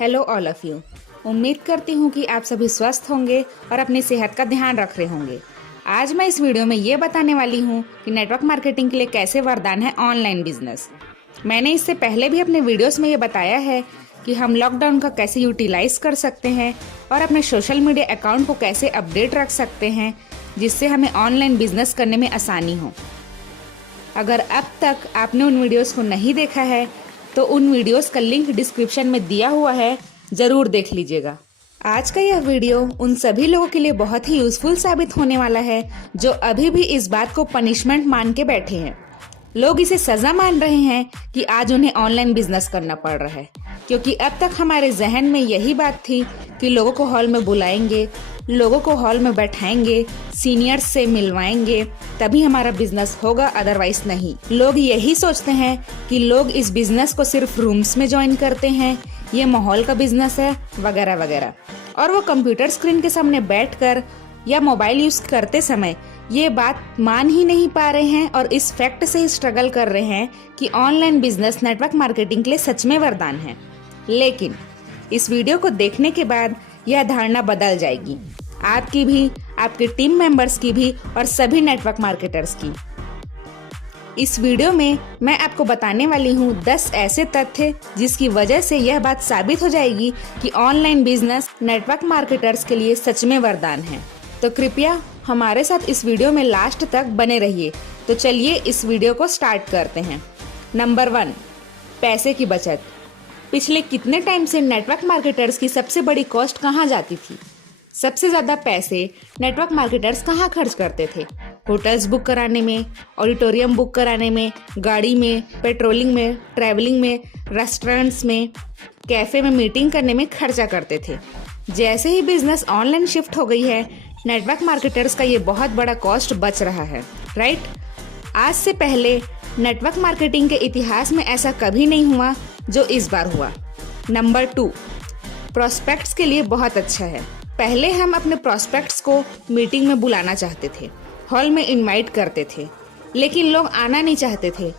Hello all of you. उम्मीद करती हूँ कि आप सभी स्वस्थ होंगे और अपनी सेहत का ध्यान रख रहे होंगे। आज मैं इस वीडियो में ये बताने वाली हूँ कि नेटवर्क मार्केटिंग के लिए कैसे वरदान है ऑनलाइन बिजनेस। मैंने इससे पहले भी अपने वीडियोस में ये बताया है कि हम लॉकडाउन का कैसे यूटिलाइज कर सकते हैं और अपने सोशल मीडिया अकाउंट को कैसे अपडेट रख सकते हैं जिससे हमें ऑनलाइन बिजनेस करने में आसानी हो। अगर अब तक आपने उन वीडियोस को नहीं देखा है तो उन वीडियोस का लिंक डिस्क्रिप्शन में दिया हुआ है, जरूर देख लीजिएगा। आज का यह वीडियो उन सभी लोगों के लिए बहुत ही यूजफुल साबित होने वाला है जो अभी भी इस बात को पनिशमेंट मान के बैठे हैं। लोग इसे सजा मान रहे हैं कि आज उन्हें ऑनलाइन बिजनेस करना पड़ रहा है, क्योंकि अब तक हमारे जहन में यही बात थी कि लोगों को हॉल में बुलाएंगे, लोगों को हॉल में बैठाएंगे, सीनियर्स से मिलवाएंगे, तभी हमारा बिजनेस होगा, अदरवाइज नहीं। लोग यही सोचते हैं कि लोग इस बिजनेस को सिर्फ रूम्स में ज्वाइन करते हैं, ये माहौल का बिजनेस है वगैरह वगैरह, और वो कंप्यूटर स्क्रीन के सामने बैठकर या मोबाइल यूज करते समय ये बात मान ही नहीं पा रहे हैं और इस फैक्ट से ही स्ट्रगल कर रहे हैं कि ऑनलाइन बिजनेस नेटवर्क मार्केटिंग के लिए सच में वरदान है। लेकिन इस वीडियो को देखने के बाद यह धारणा बदल जाएगी, आपकी भी, आपके टीम मेंबर्स की भी और सभी नेटवर्क मार्केटर्स की। इस वीडियो में मैं आपको बताने वाली हूँ 10 ऐसे तथ्य जिसकी वजह से यह बात साबित हो जाएगी कि ऑनलाइन बिजनेस नेटवर्क मार्केटर्स के लिए सच में वरदान है। तो कृपया हमारे साथ इस वीडियो में लास्ट तक बने रहिए। तो चलिए इस वीडियो को स्टार्ट करते हैं। नंबर 1, पैसे की बचत। पिछले कितने टाइम से नेटवर्क मार्केटर्स की सबसे बड़ी कॉस्ट कहाँ जाती थी? सबसे ज्यादा पैसे नेटवर्क मार्केटर्स कहाँ खर्च करते थे? होटल्स बुक कराने में, ऑडिटोरियम बुक कराने में, गाड़ी में, पेट्रोलिंग में, ट्रैवलिंग में, रेस्टोरेंट्स में, कैफे में मीटिंग करने में खर्चा करते थे। जैसे ही बिजनेस ऑनलाइन शिफ्ट हो गई है, नेटवर्क मार्केटर्स का ये बहुत बड़ा कॉस्ट बच रहा है, राइट? आज से पहले नेटवर्क मार्केटिंग के इतिहास में ऐसा कभी नहीं हुआ जो इस बार हुआ। नंबर 2, प्रोस्पेक्ट्स के लिए बहुत अच्छा है। पहले हम अपने प्रोस्पेक्ट्स को मीटिंग में बुलाना चाहते थे, हॉल में इनवाइट करते थे, लेकिन लोग आना नहीं चाहते थे।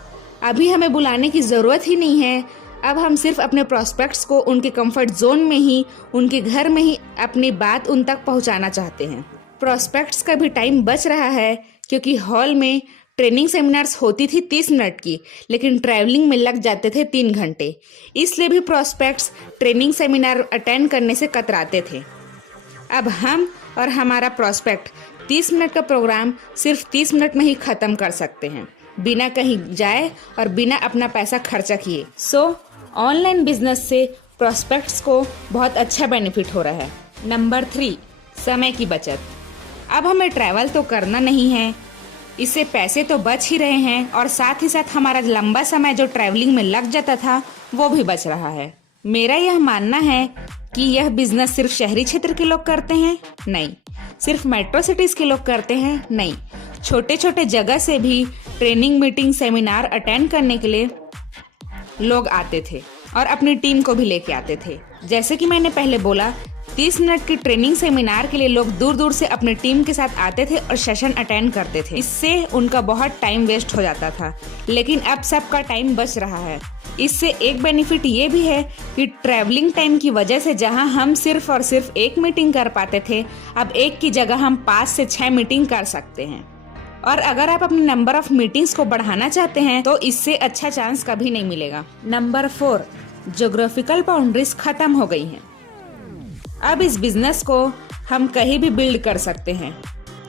अभी हमें बुलाने की ज़रूरत ही नहीं है। अब हम सिर्फ अपने प्रोस्पेक्ट्स को उनके कंफर्ट जोन में ही, उनके घर में ही अपनी बात उन तक पहुंचाना चाहते हैं। प्रोस्पेक्ट्स का भी टाइम बच रहा है, क्योंकि हॉल में ट्रेनिंग सेमिनार्स होती थी 30 मिनट की, लेकिन ट्रैवलिंग में लग जाते थे 3 घंटे। इसलिए भी प्रोस्पेक्ट्स ट्रेनिंग सेमिनार अटेंड करने से कतराते थे। अब हम और हमारा प्रोस्पेक्ट 30 मिनट का प्रोग्राम सिर्फ 30 मिनट में ही खत्म कर सकते हैं, बिना कहीं जाए और बिना अपना पैसा खर्चा किए। ऑनलाइन बिजनेस से प्रोस्पेक्ट्स को बहुत अच्छा बेनिफिट हो रहा है। नंबर 3, समय की बचत। अब हमें ट्रैवल तो करना नहीं है, इससे पैसे तो बच ही रहे हैं और साथ ही साथ हमारा लंबा समय जो ट्रैवलिंग में लग जाता था वो भी बच रहा है। मेरा यह मानना है कि यह बिजनेस सिर्फ शहरी क्षेत्र के लोग करते हैं, नहीं। सिर्फ मेट्रो सिटीज के लोग करते हैं, नहीं। छोटे छोटे जगह से भी ट्रेनिंग, मीटिंग, सेमिनार अटेंड करने के लिए लोग आते थे और अपनी टीम को भी लेके आते थे। जैसे कि मैंने पहले बोला, 30 मिनट की ट्रेनिंग सेमिनार के लिए लोग दूर दूर से अपने टीम के साथ आते थे और सेशन अटेंड करते थे। इससे उनका बहुत टाइम वेस्ट हो जाता था, लेकिन अब सबका टाइम बच रहा है। इससे एक बेनिफिट ये भी है कि ट्रैवलिंग टाइम की वजह से जहां हम सिर्फ और सिर्फ 1 मीटिंग कर पाते थे, अब 1 की जगह हम 5 से 6 मीटिंग कर सकते हैं। और अगर आप अपने नंबर ऑफ मीटिंग्स को बढ़ाना चाहते हैं तो इससे अच्छा चांस कभी नहीं मिलेगा। नंबर 4, ज्योग्राफिकल बाउंड्रीज खत्म हो गई हैं। अब इस बिजनेस को हम कहीं भी बिल्ड कर सकते हैं,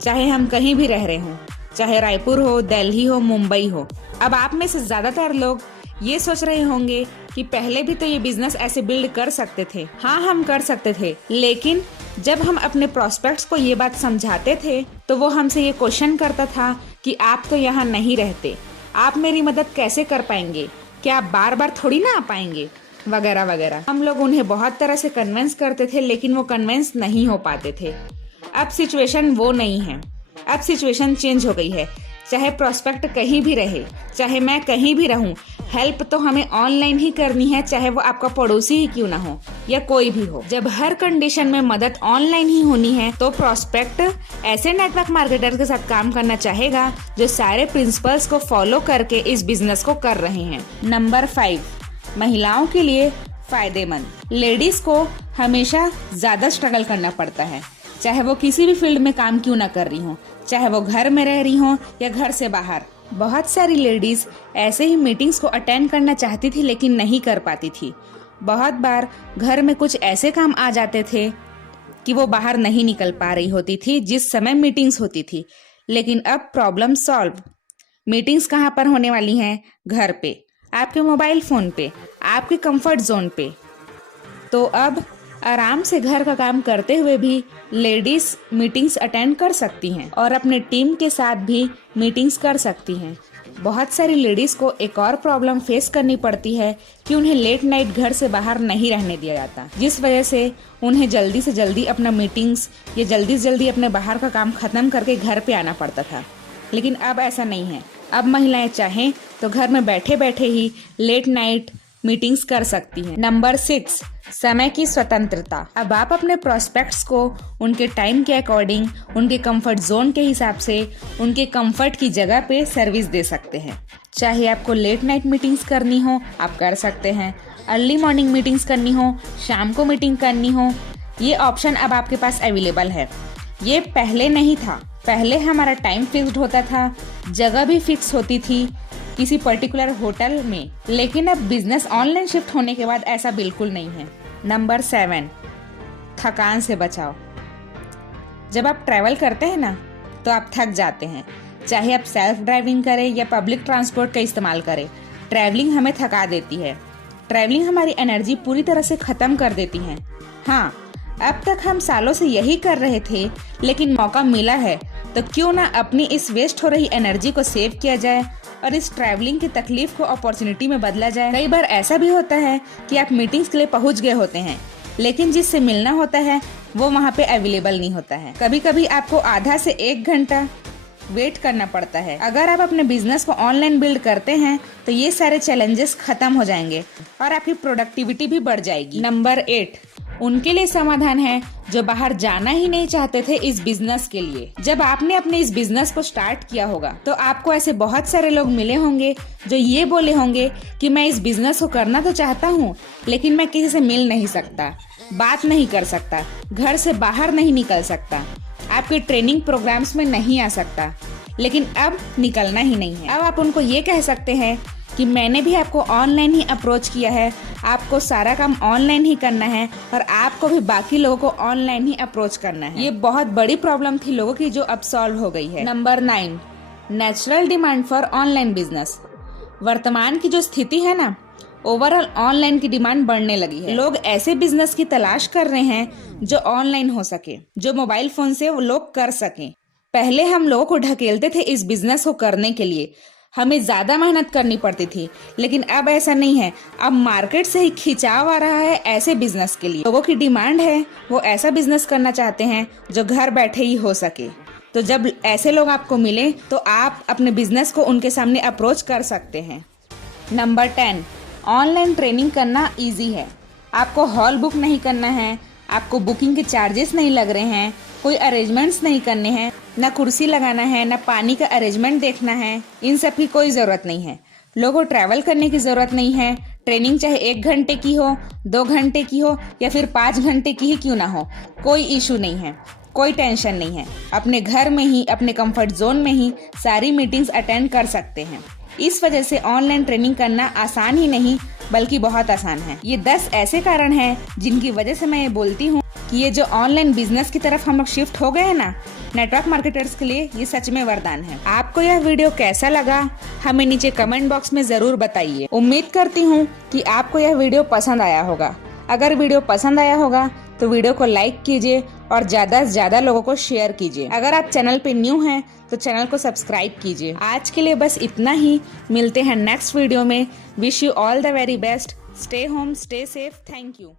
चाहे हम कहीं भी रह रहे हों, चाहे रायपुर हो, दिल्ली हो, मुंबई हो। अब आप में से ज्यादातर लोग ये सोच रहे होंगे कि पहले भी तो ये बिजनेस ऐसे बिल्ड कर सकते थे। हाँ, हम कर सकते थे, लेकिन जब हम अपने प्रोस्पेक्ट्स को ये बात समझाते थे तो वो हमसे ये क्वेश्चन करता था कि आप तो यहाँ नहीं रहते, आप मेरी मदद कैसे कर पाएंगे, क्या आप बार बार थोड़ी ना आ पाएंगे, वगैरह वगैरह। हम लोग उन्हें बहुत तरह से कन्विंस करते थे, लेकिन वो कन्विंस नहीं हो पाते थे। अब सिचुएशन वो नहीं है, अब सिचुएशन चेंज हो गई है। चाहे प्रोस्पेक्ट कहीं भी रहे, चाहे मैं कहीं भी रहूं, हेल्प तो हमें ऑनलाइन ही करनी है, चाहे वो आपका पड़ोसी ही क्यों ना हो या कोई भी हो। जब हर कंडीशन में मदद ऑनलाइन ही होनी है तो प्रोस्पेक्ट ऐसे नेटवर्क मार्केटर के साथ काम करना चाहेगा जो सारे प्रिंसिपल्स को फॉलो करके इस बिजनेस को कर रहे हैं। नंबर 5, महिलाओं के लिए फायदेमंद। लेडीज को हमेशा ज्यादा स्ट्रगल करना पड़ता है, चाहे वो किसी भी फील्ड में काम क्यों ना कर रही हो, चाहे वो घर में रह रही हो या घर से बाहर। बहुत सारी लेडीज ऐसे ही मीटिंग्स को अटेंड करना चाहती थी लेकिन नहीं कर पाती थी। बहुत बार घर में कुछ ऐसे काम आ जाते थे कि वो बाहर नहीं निकल पा रही होती थी जिस समय मीटिंग्स होती थी। लेकिन अब प्रॉब्लम सॉल्व। मीटिंग्स कहाँ पर होने वाली हैं? घर पे, आपके मोबाइल फोन पे, आपके कंफर्ट जोन पे। तो अब आराम से घर का काम करते हुए भी लेडीज मीटिंग्स अटेंड कर सकती हैं और अपने टीम के साथ भी मीटिंग्स कर सकती हैं। बहुत सारी लेडीज को एक और प्रॉब्लम फेस करनी पड़ती है कि उन्हें लेट नाइट घर से बाहर नहीं रहने दिया जाता, जिस वजह से उन्हें जल्दी से जल्दी अपना मीटिंग्स या जल्दी से जल्दी अपने बाहर का काम खत्म करके घर पे आना पड़ता था। लेकिन अब ऐसा नहीं है। अब महिलाएं चाहें तो घर में बैठे बैठे ही लेट नाइट मीटिंग्स कर सकती हैं। नंबर 6, समय की स्वतंत्रता। अब आप अपने प्रोस्पेक्ट्स को उनके टाइम के अकॉर्डिंग, उनके कंफर्ट जोन के हिसाब से, उनके कंफर्ट की जगह पे सर्विस दे सकते हैं। चाहे आपको लेट नाइट मीटिंग्स करनी हो, आप कर सकते हैं। अर्ली मॉर्निंग मीटिंग्स करनी हो, शाम को मीटिंग करनी हो, ये ऑप्शन अब आपके पास अवेलेबल है। ये पहले नहीं था। पहले हमारा टाइम फिक्स्ड होता था, जगह भी फिक्स होती थी किसी पर्टिकुलर होटल में। लेकिन अब बिजनेस ऑनलाइन शिफ्ट होने के बाद ऐसा बिल्कुल नहीं है। नंबर 7, थकान से बचाओ। जब आप ट्रैवल करते हैं ना तो आप थक जाते हैं, चाहे आप सेल्फ ड्राइविंग करें या पब्लिक ट्रांसपोर्ट का इस्तेमाल करें। ट्रैवलिंग हमें थका देती है। ट्रैवलिंग हमारी एनर्जी पूरी तरह से खत्म कर देती है। हाँ, अब तक हम सालों से यही कर रहे थे, लेकिन मौका मिला है तो क्यों ना अपनी इस वेस्ट हो रही एनर्जी को सेव किया जाए और इस ट्रैवलिंग की तकलीफ को अपॉर्चुनिटी में बदला जाए। कई बार ऐसा भी होता है कि आप मीटिंग्स के लिए पहुंच गए होते हैं, लेकिन जिससे मिलना होता है वो वहाँ पे अवेलेबल नहीं होता है। कभी कभी आपको आधा से 1 घंटा वेट करना पड़ता है। अगर आप अपने बिजनेस को ऑनलाइन बिल्ड करते हैं तो ये सारे चैलेंजेस खत्म हो जाएंगे और आपकी प्रोडक्टिविटी भी बढ़ जाएगी। नंबर 8, उनके लिए समाधान है जो बाहर जाना ही नहीं चाहते थे इस बिजनेस के लिए। जब आपने अपने इस बिजनेस को स्टार्ट किया होगा तो आपको ऐसे बहुत सारे लोग मिले होंगे जो ये बोले होंगे कि मैं इस बिजनेस को करना तो चाहता हूँ, लेकिन मैं किसी से मिल नहीं सकता, बात नहीं कर सकता, घर से बाहर नहीं निकल सकता, आपके ट्रेनिंग प्रोग्राम्स में नहीं आ सकता। लेकिन अब निकलना ही नहीं है। अब आप उनको ये कह सकते हैं कि मैंने भी आपको ऑनलाइन ही अप्रोच किया है, आपको सारा काम ऑनलाइन ही करना है और आपको भी बाकी लोगों को ऑनलाइन ही अप्रोच करना है। ये बहुत बड़ी प्रॉब्लम थी लोगों की जो अब सॉल्व हो गई है। Number 9, natural demand for online business. वर्तमान की जो स्थिति है ना, ओवरऑल ऑनलाइन की डिमांड बढ़ने लगी है। लोग ऐसे बिजनेस की तलाश कर रहे हैं जो ऑनलाइन हो सके, जो मोबाइल फोन से वो लोग कर सकें। पहले हम लोगों को ढकेलते थे इस बिजनेस को करने के लिए, हमें ज्यादा मेहनत करनी पड़ती थी, लेकिन अब ऐसा नहीं है। अब मार्केट से ही खिंचाव आ रहा है ऐसे बिजनेस के लिए। लोगों की डिमांड है, वो ऐसा बिजनेस करना चाहते हैं जो घर बैठे ही हो सके। तो जब ऐसे लोग आपको मिले तो आप अपने बिजनेस को उनके सामने अप्रोच कर सकते हैं। नंबर 10, ऑनलाइन ट्रेनिंग करना इजी है। आपको हॉल बुक नहीं करना है, आपको बुकिंग के चार्जेस नहीं लग रहे हैं, कोई अरेंजमेंट्स नहीं करने हैं, ना कुर्सी लगाना है, ना पानी का अरेंजमेंट देखना है। इन सब की कोई ज़रूरत नहीं है। लोगों को ट्रैवल करने की ज़रूरत नहीं है। ट्रेनिंग चाहे 1 घंटे की हो, 2 घंटे की हो या फिर 5 घंटे की ही क्यों ना हो, कोई इशू नहीं है, कोई टेंशन नहीं है। अपने घर में ही, अपने कंफर्ट जोन में ही सारी मीटिंग्स अटेंड कर सकते हैं। इस वजह से ऑनलाइन ट्रेनिंग करना आसान ही नहीं बल्कि बहुत आसान है। ये 10 ऐसे कारण हैं जिनकी वजह से मैं ये बोलती हूँ कि ये जो ऑनलाइन बिजनेस की तरफ हम लोग शिफ्ट हो गए हैं ना, नेटवर्क मार्केटर्स के लिए ये सच में वरदान है। आपको यह वीडियो कैसा लगा हमें नीचे कमेंट बॉक्स में जरूर बताइए। उम्मीद करती हूँ कि आपको यह वीडियो पसंद आया होगा। अगर वीडियो पसंद आया होगा तो वीडियो को लाइक कीजिए और ज्यादा से ज्यादा लोगों को शेयर कीजिए। अगर आप चैनल पे न्यू हैं तो चैनल को सब्सक्राइब कीजिए। आज के लिए बस इतना ही। मिलते हैं नेक्स्ट वीडियो में। Wish you all the very best. Stay home, stay safe. Thank you.